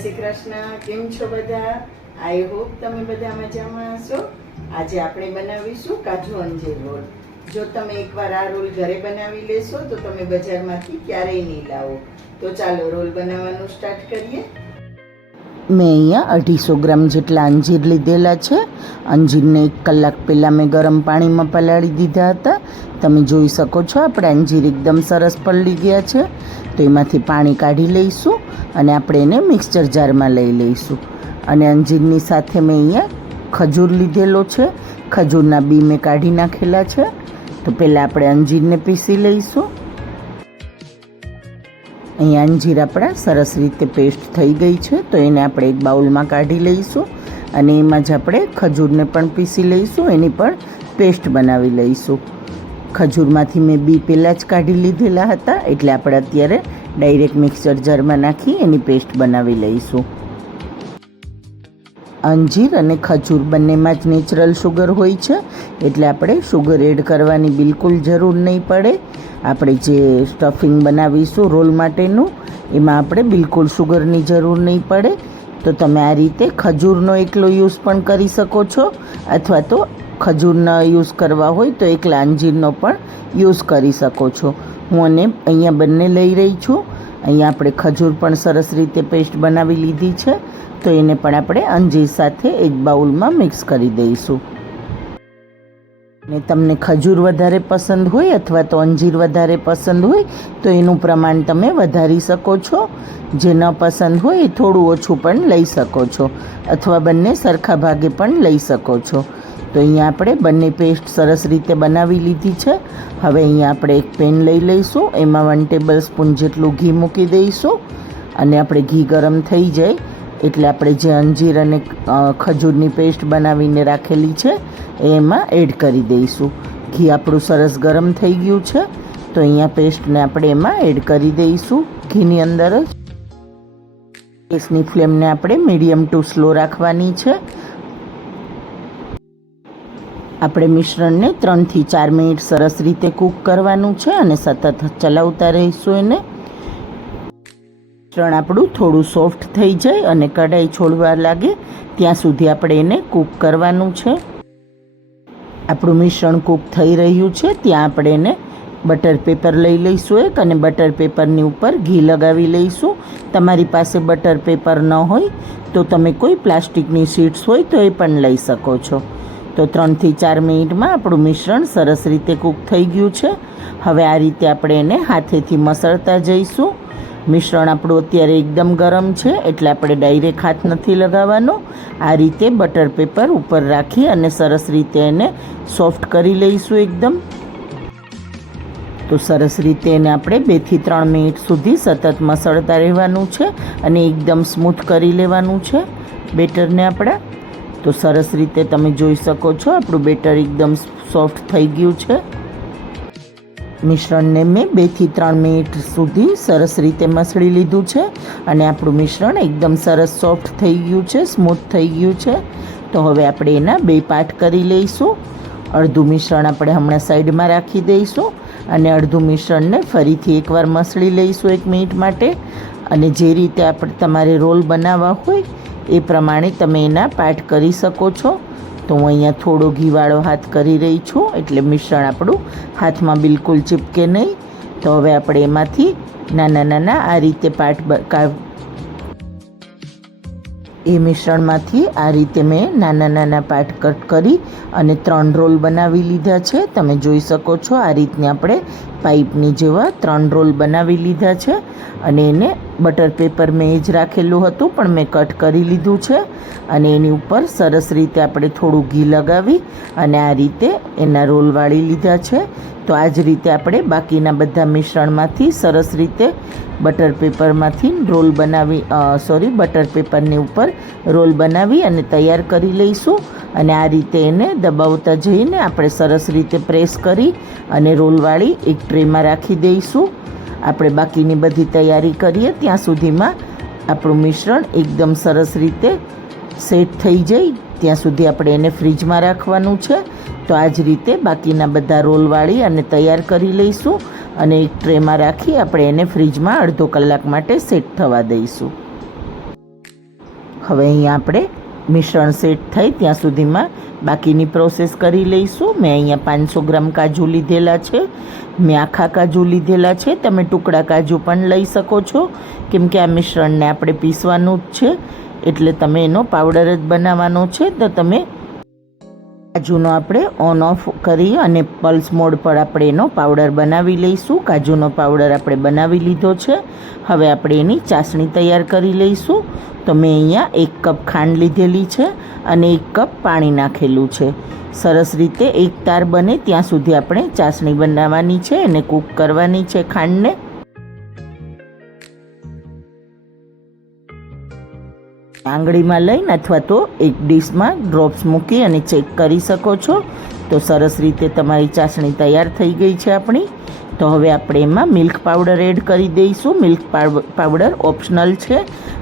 શ્રી કૃષ્ણ. કેમ છો બધા? આઈ હોપ તમે બધા મજામાં હશો. આજે આપણે બનાવીશું કાજુ અંજીર રોલ. જો તમે એકવાર આ રોલ ઘરે બનાવી લેશો તો તમે બજારમાંથી ક્યારેય નહીં લાવો. તો ચાલો રોલ બનાવવાનું સ્ટાર્ટ કરીએ. મેં અહીંયા 250 ગ્રામ જેટલા અંજીર લીધેલા છે. અંજીરને 1 કલાક પહેલાં મેં ગરમ પાણીમાં પલાળી દીધા હતા. તમે જોઈ શકો છો આપણે અંજીર એકદમ સરસ પલળી ગયા છે. તો એમાંથી પાણી કાઢી લઈશું અને આપણે એને મિક્સર જારમાં લઈ લઈશું. અને અંજીરની સાથે મેં અહીંયા ખજૂર લીધેલો છે. ખજૂરના બી મેં કાઢી નાખેલા છે. તો પહેલાં આપણે અંજીરને પીસી લઈશું. અહીંયા અંજીર આપણા સરસ રીતે પેસ્ટ થઈ ગઈ છે. તો એને આપણે એક બાઉલમાં કાઢી લઈશું અને એમાં જ આપણે ખજૂરને પણ પીસી લઈશું. એની પણ પેસ્ટ બનાવી લઈશું. ખજૂરમાંથી મેં બી પહેલાં જ કાઢી લીધેલા હતા, એટલે આપણે અત્યારે ડાયરેક્ટ મિક્સર જારમાં નાખી એની પેસ્ટ બનાવી લઈશું. અંજીર અને ખજૂર બંનેમાં જ નેચરલ શુગર હોય છે, એટલે આપણે શુગર એડ કરવાની બિલકુલ જરૂર નહીં પડે. આપણે જે સ્ટફિંગ બનાવીશું રોલ માટેનું એમાં આપણે બિલકુલ શુગરની જરૂર નહીં પડે. તો તમે આ રીતે ખજૂરનો એકલો યુઝ પણ કરી શકો છો, અથવા તો ખજૂરનો યુઝ કરવા હોય તો એકલા અંજીરનો પણ યુઝ કરી શકો છો. હું અહીંયા બંને લઈ રહી છું. અહીંયા આપણે ખજૂર પણ સરસ રીતે પેસ્ટ બનાવી લીધી છે. તો એને પણ આપણે અંજીર સાથે એક બાઉલમાં મિક્સ કરી દઈશું. ને તમને ખજૂર વધારે પસંદ હોય અથવા તો અંજીર વધારે પસંદ હોય તો એનું પ્રમાણ તમે વધારી શકો છો. જે ન પસંદ હોય એ થોડું ઓછું પણ લઈ શકો છો, અથવા બંને સરખા ભાગે પણ લઈ શકો છો. તો અહીંયા આપણે બંને પેસ્ટ સરસ રીતે બનાવી લીધી છે. હવે અહીંયા આપણે એક પેન લઈ લઈશું. એમાં 1 ટેબલ સ્પૂન જેટલું ઘી મૂકી દઈશું. અને આપણે ઘી ગરમ થઈ જાય એટલે આપણે જે અંજીર અને ખજૂરની પેસ્ટ બનાવીને રાખેલી છે એમાં એડ કરી દઈશું. ઘી આપણું સરસ ગરમ થઈ ગયું છે. તો અહીંયા પેસ્ટને આપણે એમાં એડ કરી દઈશું ઘીની અંદર જ. ગેસની ફ્લેમને આપણે મીડિયમ ટુ સ્લો રાખવાની છે. આપણે મિશ્રણને 3 થી 4 મિનિટ સરસ રીતે કૂક કરવાનું છે અને સતત ચલાવતા રહીશું એને. મિશ્રણ આપણું થોડું સોફ્ટ થઈ જાય અને કઢાઈ છોડવા લાગે ત્યાં સુધી આપણે એને કૂક કરવાનું છે. આપણું મિશ્રણ કૂક થઈ રહ્યું છે ત્યાં આપણે એને બટર પેપર લઈ લઈશું એક, અને બટર પેપરની ઉપર ઘી લગાવી લઈશું. તમારી પાસે બટર પેપર ન હોય તો તમે કોઈ પ્લાસ્ટિકની શીટ્સ હોય તો એ પણ લઈ શકો છો. તો 3 થી 4 મિનિટમાં આપણું મિશ્રણ સરસ રીતે કૂક થઈ ગયું છે. હવે આ રીતે આપણે એને હાથેથી મસળતા જઈશું. મિશ્રણ આપણું અત્યારે એકદમ ગરમ છે, એટલે આપણે ડાયરેક્ટ હાથ નથી લગાવવાનો. આ રીતે બટર પેપર ઉપર રાખી અને સરસ રીતે એને સોફ્ટ કરી લઈશું એકદમ. તો સરસ રીતે એને આપણે 2 થી 3 મિનિટ સુધી સતત મસળતા રહેવાનું છે અને એકદમ સ્મૂથ કરી લેવાનું છે બેટરને આપણા. તો સરસ રીતે તમે જોઈ શકો છો આપણું બેટર એકદમ સોફ્ટ થઈ ગયું છે. મિશ્રણને મેં 2 થી 3 મિનિટ સુધી સરસ રીતે મસળી લીધું છે અને આપણું મિશ્રણ એકદમ સરસ સોફ્ટ થઈ ગયું છે, સ્મૂથ થઈ ગયું છે. તો હવે આપણે એના 2 પાર્ટ કરી લઈશું. અડધું મિશ્રણ આપણે હમણાં સાઈડમાં રાખી દઈશું અને અડધું મિશ્રણને ફરીથી એકવાર મસળી લઈશું 1 મિનિટ માટે. અને જે રીતે આપણે તમારે રોલ બનાવવા હોય એ પ્રમાણે તમે એના પાર્ટ કરી શકો છો. તો હું અહીંયા થોડો ઘીવાળો હાથ કરી રહી છું, એટલે મિશ્રણ આપણું હાથમાં બિલકુલ ચીપકે નહીં. તો હવે આપણે એમાંથી નાના નાના આ રીતે પાર્ટ એ મિશ્રણમાંથી આ રીતે મેં નાના નાના પાર્ટ કટ કરી અને 3 રોલ બનાવી લીધા છે. તમે જોઈ શકો છો આ રીતને આપણે પાઇપની જેવા 3 રોલ બનાવી લીધા છે. અને એને બટર પેપર મેં જ રાખેલું હતું પણ મેં કટ કરી લીધું છે. અને એની ઉપર સરસ રીતે આપણે થોડું ઘી લગાવી અને આ રીતે એના રોલ વાળી લીધા છે. તો આ જ રીતે આપણે બાકીના બધા મિશ્રણમાંથી સરસ રીતે બટર પેપરમાંથી બટર પેપરની ઉપર રોલ બનાવી અને તૈયાર કરી લઈશું. અને આ રીતે એને દબાવતા જઈને આપણે સરસ રીતે પ્રેસ કરી અને રોલવાળી એક ટ્રેમાં રાખી દઈશું. આપણે બાકીની બધી તૈયારી કરીએ ત્યાં સુધીમાં આપણું મિશ્રણ એકદમ સરસ રીતે સેટ થઈ જાય ત્યાં સુધી આપણે એને ફ્રીજમાં રાખવાનું છે. તો આ જ રીતે બાકીના બધા રોલ વાળી અને તૈયાર કરી લઈશું અને એક ટ્રેમાં રાખી આપણે એને ફ્રીજમાં અડધો કલાક માટે સેટ થવા દઈશું. હવે અહીંયા આપણે મિશ્રણ સેટ થાય ત્યાં સુધીમાં બાકીની પ્રોસેસ કરી લઈશું. મેં અહીંયા 500 ગ્રામ કાજુ લીધેલા છે. મેં આખા કાજુ લીધેલા છે. તમે ટુકડા કાજુ પણ લઈ શકો છો, કેમ કે આ મિશ્રણને આપણે પીસવાનું જ છે, એટલે તમે એનો પાવડર જ બનાવવાનો છે. તો તમે કાજુનો આપણે ઓન ઓફ કરી અને પલ્સ મોડ પર આપણે એનો પાવડર બનાવી લઈશું. કાજુનો પાવડર આપણે બનાવી લીધો છે. હવે આપણે એની ચાસણી તૈયાર કરી લઈશું. તો મેં અહીંયા 1 કપ ખાંડ લીધેલી છે અને 1 કપ પાણી નાખેલું છે. સરસ રીતે એક તાર બને ત્યાં સુધી આપણે ચાસણી બનાવવાની છે, એને કૂક કરવાની છે ખાંડને. આંગળીમાં લઈને અથવા તો એક ડીશમાં ડ્રોપ્સ મૂકી અને ચેક કરી શકો છો. તો સરસ રીતે તમારી ચાસણી તૈયાર થઈ ગઈ છે આપણી. તો હવે આપણે એમાં મિલ્ક પાવડર એડ કરી દઈશું. મિલ્ક પાવડર ઓપ્શનલ છે,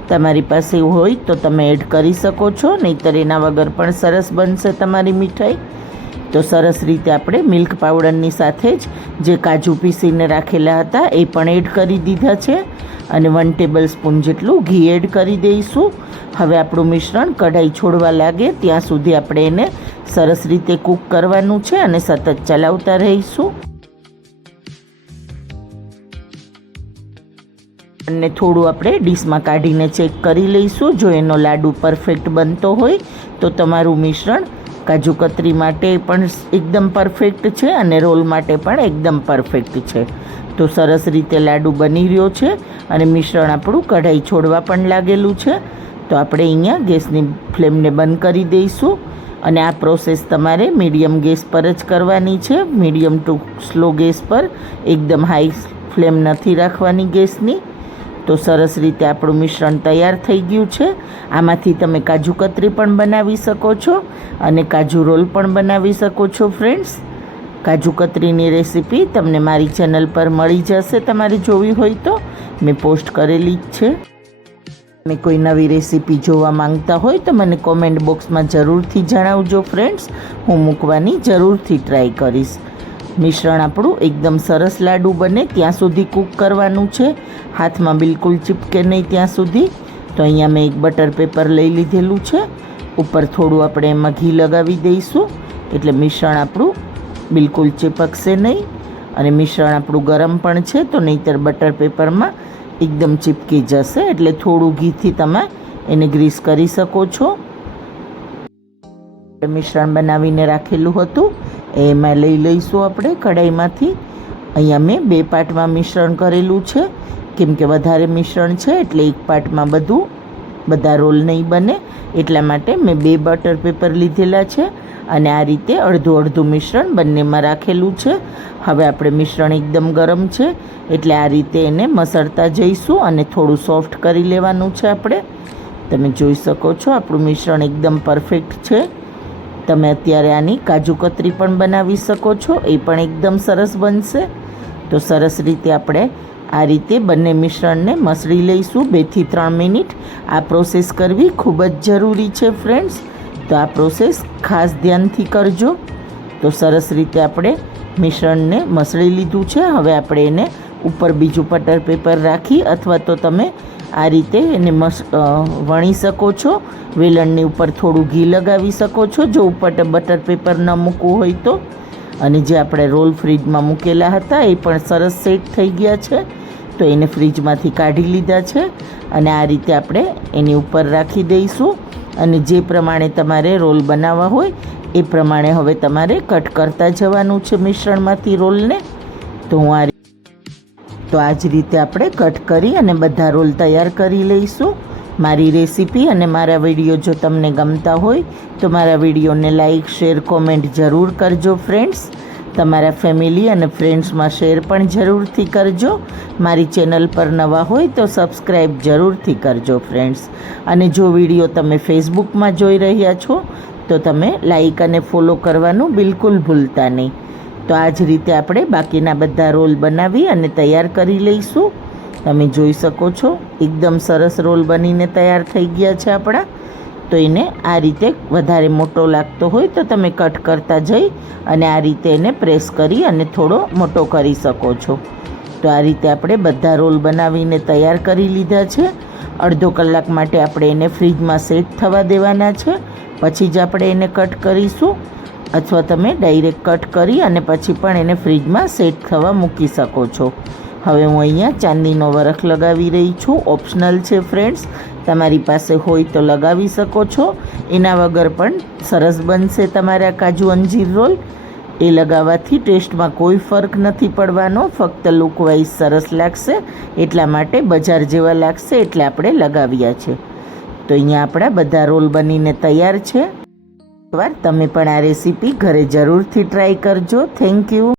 તમારી પાસે હોય તો તમે એડ કરી શકો છો, નહીંતર એના વગર પણ સરસ બનશે તમારી મીઠાઈ. તો સરસ રીતે આપણે મિલ્ક પાવડરની સાથે જ જે કાજુ પીસીને રાખેલા હતા એ પણ એડ કરી દીધા છે અને 1 ટેબલ સ્પૂન જેટલું ઘી એડ કરી દઈશું. હવે આપણું મિશ્રણ કઢાઈ છોડવા લાગે ત્યાં સુધી આપણે એને સરસ રીતે કૂક કરવાનું છે અને સતત ચલાવતા રહીશું. અને થોડું આપણે ડીશમાં કાઢીને ચેક કરી લઈશું. જો એનો લાડુ પરફેક્ટ બનતો હોય તો તમારું મિશ્રણ કાજુ કતરી માટે પણ એકદમ પરફેક્ટ છે અને રોલ માટે પણ એકદમ પરફેક્ટ છે. તો સરસ રીતે લાડુ બની રહ્યો છે અને મિશ્રણ આપણું કઢાઈ છોડવા પણ લાગેલું છે. તો આપણે અહીંયા ગેસની ફ્લેમને બંધ કરી દઈશું અને આ પ્રોસેસ તમારે મીડિયમ ગેસ પર જ કરવાની છે. મીડિયમ ટુ સ્લો ગેસ પર, એકદમ હાઈ ફ્લેમ નથી રાખવાની ગેસની. તો સરસ રીતે આપણું મિશ્રણ તૈયાર થઈ ગયું છે. આમાંથી તમે કાજુ કતરી પણ બનાવી શકો છો અને કાજુ રોલ પણ બનાવી શકો છો ફ્રેન્ડ્સ. કાજુ કતરીની રેસીપી તમને મારી ચેનલ પર મળી જશે, તમારે જોવી હોય તો મેં પોસ્ટ કરેલી જ છે. તમે કોઈ નવી રેસીપી જોવા માંગતા હોય તો મને કોમેન્ટ બોક્સમાં જરૂરથી જણાવજો ફ્રેન્ડ્સ, હું મૂકવાની જરૂરથી ટ્રાય કરીશ. મિશ્રણ આપણું એકદમ સરસ લાડુ બને ત્યાં સુધી કૂક કરવાનું છે, હાથમાં બિલકુલ ચીપકે નહીં ત્યાં સુધી. તો અહીંયા મેં એક બટર પેપર લઈ લીધેલું છે. ઉપર થોડું આપણે એમાં ઘી લગાવી દઈશું એટલે મિશ્રણ આપણું બિલકુલ ચીપકશે નહીં. અને મિશ્રણ આપણું ગરમ પણ છે, તો નહીંતર બટર પેપરમાં એકદમ ચીપકી જશે. એટલે થોડું ઘીથી તમે એને ગ્રીસ કરી શકો છો. મિશ્રણ બનાવીને રાખેલું હતું એમાં લઈ લઈશું આપણે કઢાઈમાંથી. અહીંયા મેં 2 પાર્ટમાં મિશ્રણ કરેલું છે, કેમ કે વધારે મિશ્રણ છે એટલે એક પાર્ટમાં બધા રોલ નહીં બને, એટલા માટે મેં 2 બટર પેપર લીધેલા છે અને આ રીતે અડધું અડધું મિશ્રણ બંનેમાં રાખેલું છે. હવે આપણે મિશ્રણ એકદમ ગરમ છે એટલે આ રીતે એને મસળતા જઈશું અને થોડું સોફ્ટ કરી લેવાનું છે આપણે. તમે જોઈ શકો છો આપણું મિશ્રણ એકદમ પરફેક્ટ છે. તમે અત્યારે આની કાજુ કતરી પણ બનાવી શકો છો, એ પણ એકદમ સરસ બનશે. તો સરસ રીતે આપણે આ રીતે બંને મિશ્રણને મસળી લઈશું 2 થી 3 મિનિટ. આ પ્રોસેસ કરવી ખૂબ જ જરૂરી છે ફ્રેન્ડ્સ, તો આ પ્રોસેસ ખાસ ધ્યાનથી કરજો. તો સરસ રીતે આપણે મિશ્રણને મસળી લીધું છે. હવે આપણે એને ઉપર બીજું બટર પેપર રાખી અથવા તો તમે આ રીતે એને વણી શકો છો. વેલણની ઉપર થોડું ઘી લગાવી શકો છો જો ઉપર બટર પેપર ન મૂકવું હોય તો. અને જે આપણે રોલ ફ્રીજમાં મૂકેલા હતા એ પણ સરસ સેટ થઈ ગયા છે, તો એને ફ્રીજમાંથી કાઢી લીધા છે અને આ રીતે આપણે એની ઉપર રાખી દઈશું. અને જે પ્રમાણે તમારે રોલ બનાવવા હોય એ પ્રમાણે હવે તમારે કટ કરતા જવાનું છે મિશ્રણમાંથી રોલને. તો આ જ રીતે આપણે કટ કરી અને બધા રોલ તૈયાર કરી લઈશું. મારી રેસીપી અને મારા વિડીયો જો તમને ગમતા હોય તો મારા વિડીયોને લાઈક, શેર, કોમેન્ટ જરૂર કરજો ફ્રેન્ડ્સ. તમારા ફેમિલી અને ફ્રેન્ડ્સમાં શેર પણ જરૂરથી કરજો. મારી ચેનલ પર નવા હોય તો સબસ્ક્રાઈબ જરૂરથી કરજો ફ્રેન્ડ્સ. અને જો વિડીયો તમે ફેસબુકમાં જોઈ રહ્યા છો તો તમે લાઈક અને ફોલો કરવાનું બિલકુલ ભૂલતા નહીં. તો આ જ રીતે આપણે બાકીના બધા રોલ બનાવી અને તૈયાર કરી લઈશું. તમે જોઈ શકો છો એકદમ સરસ રોલ બનીને તૈયાર થઈ ગયા છે આપણા. તો એને આ રીતે વધારે મોટો લાગતો હોય તો તમે કટ કરતા જઈ અને આ રીતે એને પ્રેસ કરી અને થોડો મોટો કરી શકો છો. તો આ રીતે આપણે બધા રોલ બનાવીને તૈયાર કરી લીધા છે. અડધો કલાક માટે આપણે એને ફ્રીજમાં સેટ થવા દેવાના છે. પછી જ આપણે એને કટ કરીશું, અથવા તમે ડાયરેક્ટ કટ કરી અને પછી પણ એને ફ્રીજમાં સેટ થવા મૂકી શકો છો. હવે હું અહીંયા ચાંદીનો વરખ લગાવી રહી છું. ઓપ્શનલ છે ફ્રેન્ડ્સ, તમારી પાસે હોય તો લગાવી શકો છો. એના વગર પણ સરસ બનશે તમારા કાજુ અંજીર રોલ. એ લગાવવાથી ટેસ્ટમાં કોઈ ફરક નથી પડવાનો, ફક્ત લુકવાઇઝ સરસ લાગશે. એટલા માટે બજાર જેવા લાગશે એટલે આપણે લગાવ્યા છે. તો અહીંયા આપણા બધા રોલ બનીને તૈયાર છે. એકવાર તમે પણ આ રેસીપી ઘરે જરૂરથી ટ્રાય કરજો. Thank you.